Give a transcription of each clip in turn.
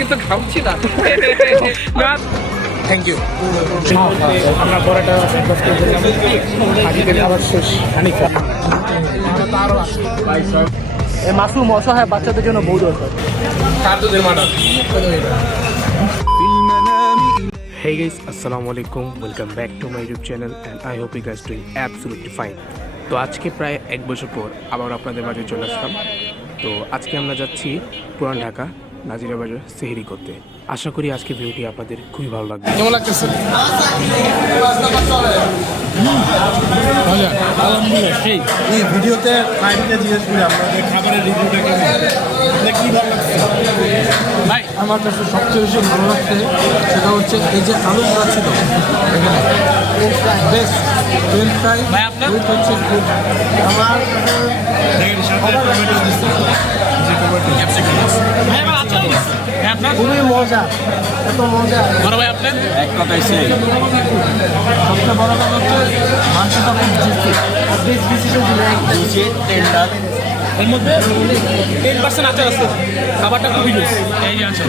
কিন্তু ঘামছি না। Thank you. আমরা পরেটা আবার শেষ এই মাসুম অসহায় বাচ্চাদের জন্য বউ দরকার। Hey guys, Assalamualaikum. Welcome back to my YouTube channel and I hope you guys doing absolutely fine. তো আজকে প্রায় এক বছর পর আবার আপনাদের মাঝে চলে আসলাম। তো আজকে আমরা যাচ্ছি পুরান ঢাকা নাজিরা বাজার সেহরি করতে। আশা করি আজকে ভিডিওটি আপনাদের খুবই ভালো লাগবে। কেমন লাগতেছে? এই ভিডিওতে ফাইনকে জিজ্ঞেস করি আপনাদের খাবারের রিভিউটা কেমন, আপনার কী ভালো লাগছে? ভাই আমার কাছে সবচেয়ে বেশি ভালো লাগছে সেটা হচ্ছে এই যে আলু পোড়া ছিল এখানে বেস্ট ফ্রেঞ্চ ফ্রাই ভাই আপনার হচ্ছে আমার খুবই মজা, এত মজা। বড় ভাই আপনার এক কথাই সেই সবচেয়ে বড় কথা হচ্ছে মাংসটা খুব জুসি, বেশ ডিসিশন ছিল জুসি টেন্ডার, এর মধ্যে 10% আচার আছে, খাবারটা খুবই লুজ। এই যে আচার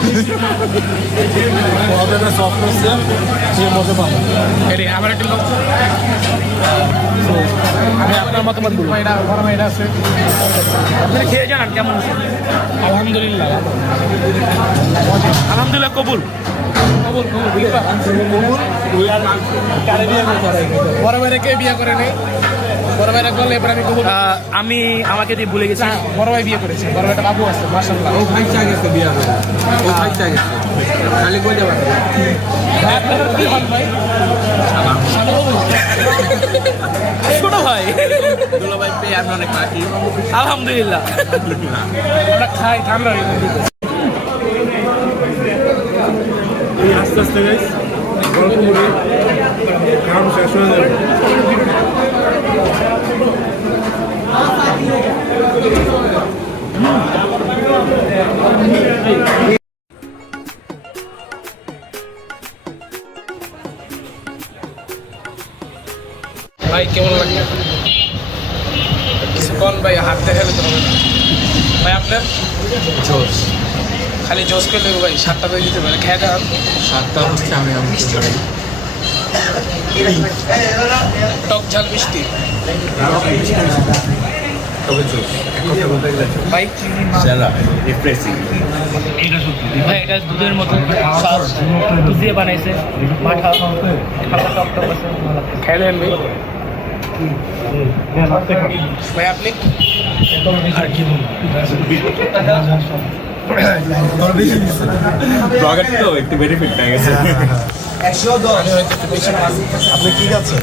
ওদের সফট হচ্ছে সে মজা পাবে। এরে আবার একটা লোক আমি আপনার মতামত বলবো। এটা বড় ভাই এটা আছে, আপনি খেয়ে জানান কেমন আছে। আলহামদুলিল্লাহ, আলহামদুলিল্লাহ কবুল কবুল কবুল। বড় ভাইরা কে বিয়ে করে নেই? বড় ভাইরা করলে এবার আমি কবুল। আমি আমাকে দিয়ে ভুলে গেছি, বড় ভাই বিয়ে করেছে, বড় ভাইটা বাবু আছে মাশাআল্লাহ। ও ভাই চা গেছে বিয়ে করে, ও ভাই চা গেছে খালি কই যাবে। আপনার কি হন ভাই? ছোট ভাই দুলা ভাই পেয়ে আমি অনেক রাখি আলহামদুলিল্লাহ। আমরা খাই ঠান্ডা হয়ে যায়। এই আস্তে আস্তে গাইস গল্প করে কাম শেষ হয়ে যাবে। ভাই কেমন লাগলো? কিছুক্ষণ ভাই হাত দেখালে তো হবে না। ভাই আপনার জোস খালি জোস করলে ভাই 7টা দিয়ে দিতে পারে, খেয়ে দেন। সাতটা হচ্ছে আমি টক ঝাল মিষ্টি তবে জোস এক কথা বলতে গেলে ভাই সেরা রিফ্রেশিং। ভাই এটা দুধের মতো সস, দুধ দিয়ে বানাইছে, মাঠা খাবার টক টক আছে, ভালো লাগছে। খেয়ে দেন ভাই। ভাই আপনি ব্লগার তো একটু বেনিফিট পেয়ে গেছে। আপনি কি খাচ্ছেন?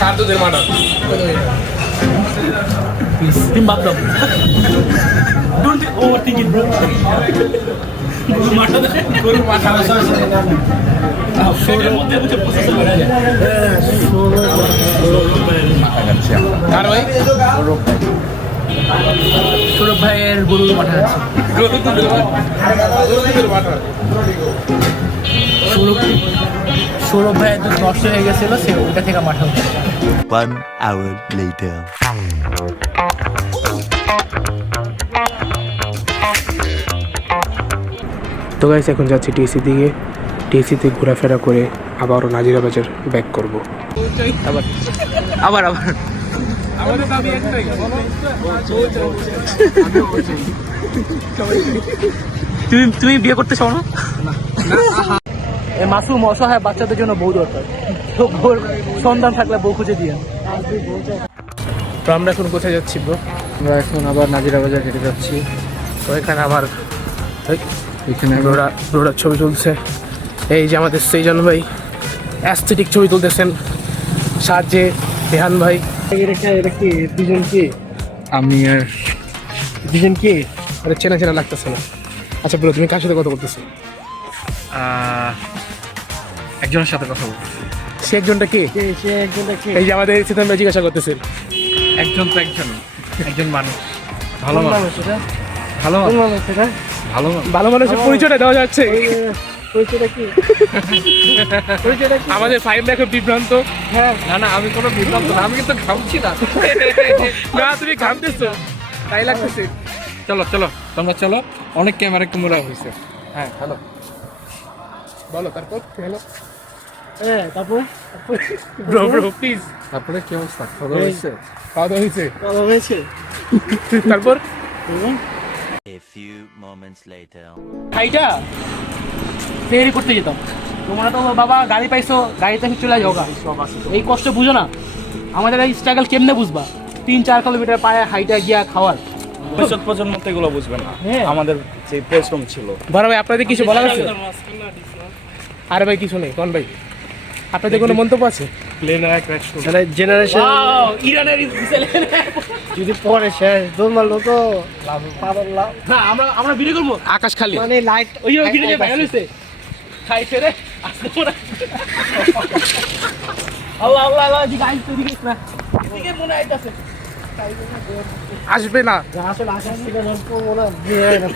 কার দুধের মাটা Tim Babdom. Don't overthink it, bro. মাঠা দেখে গরুর মাথা সেটার মধ্যে বুঝে প্রসেস করা যায়। কার ভাই? সৌরভ ভাইয়ের গরুর মাঠা আছে। গরুর দুধের মাটা। সৌরভ ভাইয়ের দুধ নষ্ট হয়ে গেছিল, সে ওটা থেকে মাঠা হচ্ছে। 1 hour later. তো গাইস এখন যাচ্ছি টিএসসি দিকে, টিএসসিতে ঘোরাফেরা করে আবারও নাজিরা বাজার ব্যাক করব। আবার আবার আবার আমাদের দাবি একটাই, তুমি বিয়ে করতে চাও না? এই মাসুম অসহায় বাচ্চাদের জন্য বউ দরকার, তো বউর সন্তান থাকলে বউ খুঁজে দিয়ে। তো আমরা এখন কোথায় যাচ্ছি ব্রো? আমরা এখন আবার নাজিরা বাজার হেঁটে যাচ্ছি। তো এখানে আবার এখানে ব্রোরা ছবি তুলছে। এই যে আমাদের সেইজন ভাই অ্যাস্থেটিক ছবি তুলতেছেন সাহায্যে রেহান ভাই। এটা কি দুজন কি? আমি আর দুজন কি? আরে চেনা চেনা লাগতেছে না। আচ্ছা ব্রো, তুমি কার সাথে কথা বলতেছো? একজনের সাথে কথা বলছি। সে একজনটা কি? সে একজনটা কি? এই যে আমাদের সিদ্ধান্ত ভাই জিজ্ঞাসা করতেছেন। একজন তো একজন মানুষ, ভালো মানুষ, ভালো মানুষ এটা ভালো ভালো মানুষের পরিচয়টা দেওয়া যাচ্ছে। পরিচয়টা কি? আমাদের ফাইভ এখন বিভ্রান্ত। হ্যাঁ, না না আমি কোনো বিভ্রান্ত না, আমি কিন্তু ঘামছি না। না তুমি ঘামতেছো তাই লাগতেছে। চলো চলো তোমরা চলো, অনেক ক্যামেরা হয়েছে। হ্যাঁ হ্যালো, বলো তারপর হ্যালো হ্যাঁ তারপর ব্রো প্লিজ। তারপরে কি অবস্থা? খাওয়া দাওয়া হয়েছে? খাওয়া দাওয়া হয়েছে? ভালো হয়েছে। তারপর A few moments later. খাইটা ফেরি করতে যেতাম, তোমরা তো বাবা গাড়ি পাইছো, গাড়িতে চলে যাও গা। এই কষ্ট বুঝো না, আমাদের এই স্ট্রাগল কেমনে বুঝবা? 3-4 কিলোমিটার পায়ে হাইটা গিয়া খাওয়ার। ভবিষ্যৎ প্রজন্ম তো এগুলো বুঝবে না। হ্যাঁ। আমাদের যে পরিশ্রম ছিল। বড় ভাই আপনাদের কিছু বলার আছে? আরে ভাই কিছু নেই, কোন ভাই আপনাদের কোনো মন্তব্য আছে? মানে জেনারেশন ওয়াও, ইরানের যদি পরে শেষ দোল মারলো তো লাভ পাবার লাভ। না, আমরা ভিডিও করবো। আকাশ খালি। মানে লাইট ওই যে ভিডিও ভাইরাল হইছে, খাইছে রে আজকে পুরো। আল্লাহ আল্লাহ আল্লাহ, জি গাইস তো দিকে না, দিকে মনে আইতাছে। আসবে না। আসলে আকাশ থেকে রক্ত মনে হয় না।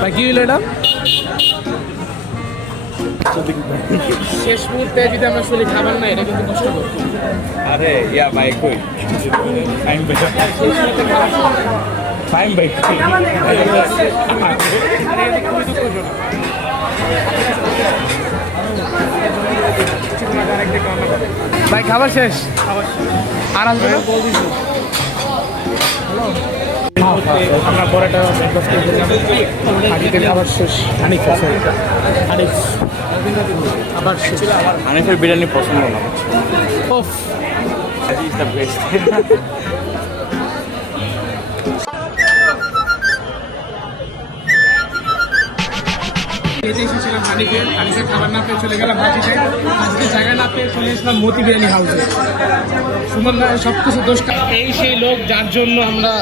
ভাই কি হইলো এটা? শেষ মুহূর্তে যদি আমরা শুনি খাবার না, এটা কিন্তু কষ্ট করবো। আরে ইয়া ভাই কই টাইম বেশি টাইম ভাই ভাই খাবার শেষ? আর আসবে না? আমরা পরেটা আগে খাবার শেষ। হানিফ আবার শেষ। হানিফের বিরিয়ানি পছন্দ না। ওফ, ইজ দ্য বেস্ট। খেতে এসেছিলাম হানিফের খাবার না পেয়ে চলে গেলাম হাজিতে। হাজিতে জায়গা না পেয়ে চলে এসলাম মতি বিরিয়ানি হাউসে। সুমন ভাই সব কিছু দোষ। এই সেই লোক যার জন্য আমরা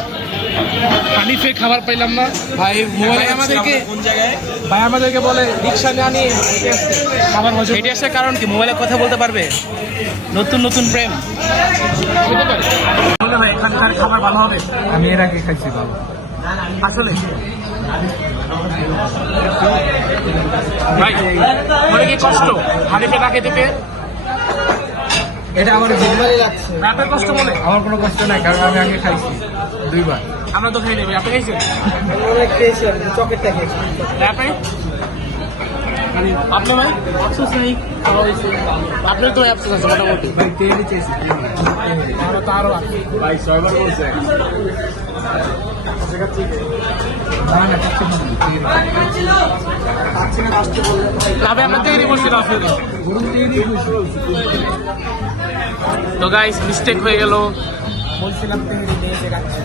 হানিফে খাবার পাইলাম না। ভাই মোবাইলে আমাদেরকে কোন জায়গায়? ভাই আমাদেরকে বলে রিক্সা নিয়ে আনি খাবার মজা। এটা আসার কারণ কি? মোবাইলে কথা বলতে পারবে, নতুন নতুন প্রেম। হতে পারে। বলে ভাই এখানকার খাবার ভালো হবে। আমি এর আগে খাইছি ভালো। আসলে ভাই মনে কি কষ্ট হানিফে না খেতে পেয়ে? এটা আমার জিম্মারি লাগছে। আপনার কষ্ট মনে? আমার কোনো কষ্ট নাই, কারণ আমি আগে খাইছি 2 বার। আমরা তো খাই নেই ভাই, আপনি খাইছেন? আমি অনেক খেয়েছি, আমি চকেরটা খেয়েছি। আপনি আপনি ভাই আফসোস নেই খাওয়া হয়েছে? আপনার তো আফসোস আছে মোটামুটি। ভাই তেলই চেয়েছি। আমরা তো আরো আছে। ভাই 6 বার বলছে। না না, কিছু না। তবে আমরা তৈরি করছিলাম আপনাকে। তো গাইস মিস্টেক হয়ে গেল। বলছিলাম তেহরি নিয়ে এসে খাচ্ছি।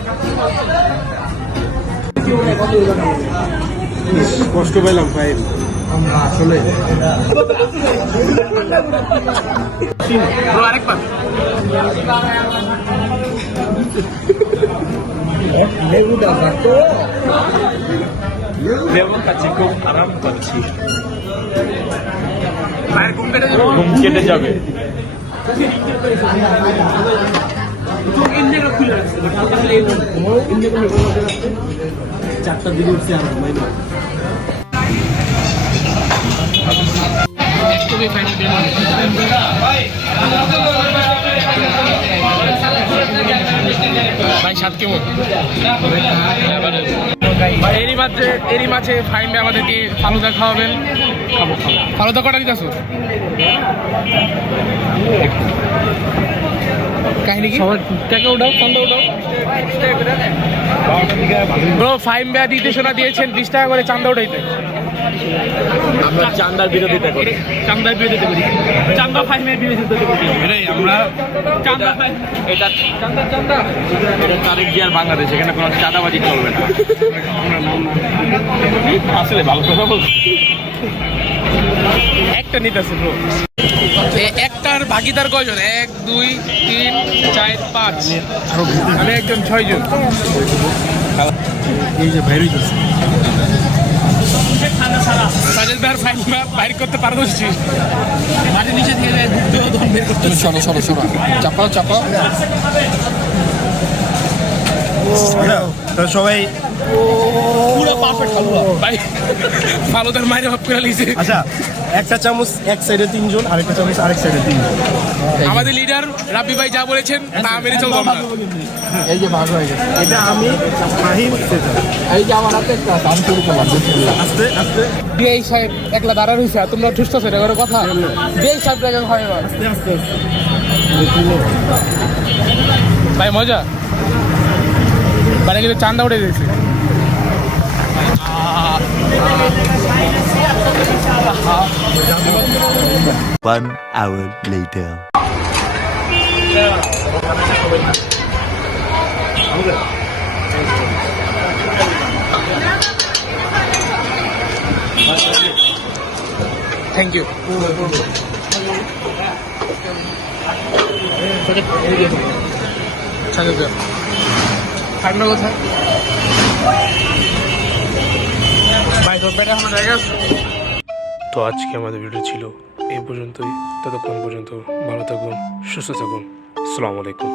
কষ্ট পেলাম ভাই। আমরা আসলে ব্রো আরেকবার। লেবুটা দেখো। লেবু খাচ্ছি, খুব আরাম পাচ্ছি। ভাইয়ের ঘুম কেটে যাবে। ঘুম কেটে যাবে। চারটা দিকে উঠছে আর ঘুমাই না। একটুকুই ফাইনাল ভাই সাত কেমন? ভাই এরই মাঝে ফাইন ভাই আমাদেরকে ফালুদা খাওয়াবেন। খাবো ফালুদা কটা দিতেছো? কাহিনী কি? সবার টাকা উঠাও, চান্দা উঠাও। ব্রো ফাইন ভাই দিতে শোনা দিয়েছেন 20 টাকা করে চান্দা উঠাইতে। আমরা চান্দার বিরোধিতা করি। চান্দার বিরোধিতা করি। চান্দা ফাইনের বিরোধিতা করি। এটাই আমরা চান্দা ফাইন। এটা চান্দা এটা তারিখ দিয়ার বাংলাদেশ, এখানে কোনো চাঁদাবাজি চলবে না। আসলে ভালো কথা বলছি। একটা নিতেছে ব্রো। একটার ভাগিদার কয়জন? 1 2 3 4 5 আমি একজন 6 জন। এই যে বাইরে যাচ্ছে। সাজেদ ভাই ফাইন বাইর করতে পারদর্শী। মাটির নিচে থেকে দুধ বের করতে। সরো সরো সরো, চাপাও চাপাও। তো সবাই পুরো পারফেক্ট হালুয়া ভাই ফালুদার মায়ের ভাব করে লিছে আচ্ছা একটা চামচ এক সাইডে তিনজন আরেকটা চামচ আরেক সাইডে তিনজন আমাদের লিডার রাব্বি ভাই যা বলেছেন তা মেনে চলবো আমরা এই যে ভাগ হয়ে গেছে এটা আমি ফাহিম সেজান এই যে আমার হাতে একটা দাম শুরু করলাম আস্তে আস্তে বিআই সাহেব একলা দাঁড়া রইছে আর তোমরা ঠুসতেছো এটা করে কথা বিআই সাহেব জায়গা হয় এবার আস্তে আস্তে ভাই মজা মানে কিন্তু চান্দা উঠে গেছে One hour later. Thank you ঠান্ডা কোথায় ভাই তোর পেটে আমার জায়গা আছে তো আজকে আমাদের ভিডিও ছিল এই পর্যন্তই। ততক্ষণ পর্যন্ত ভালো থাকুন, সুস্থ থাকুন। আসসালামু আলাইকুম।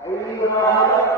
أيها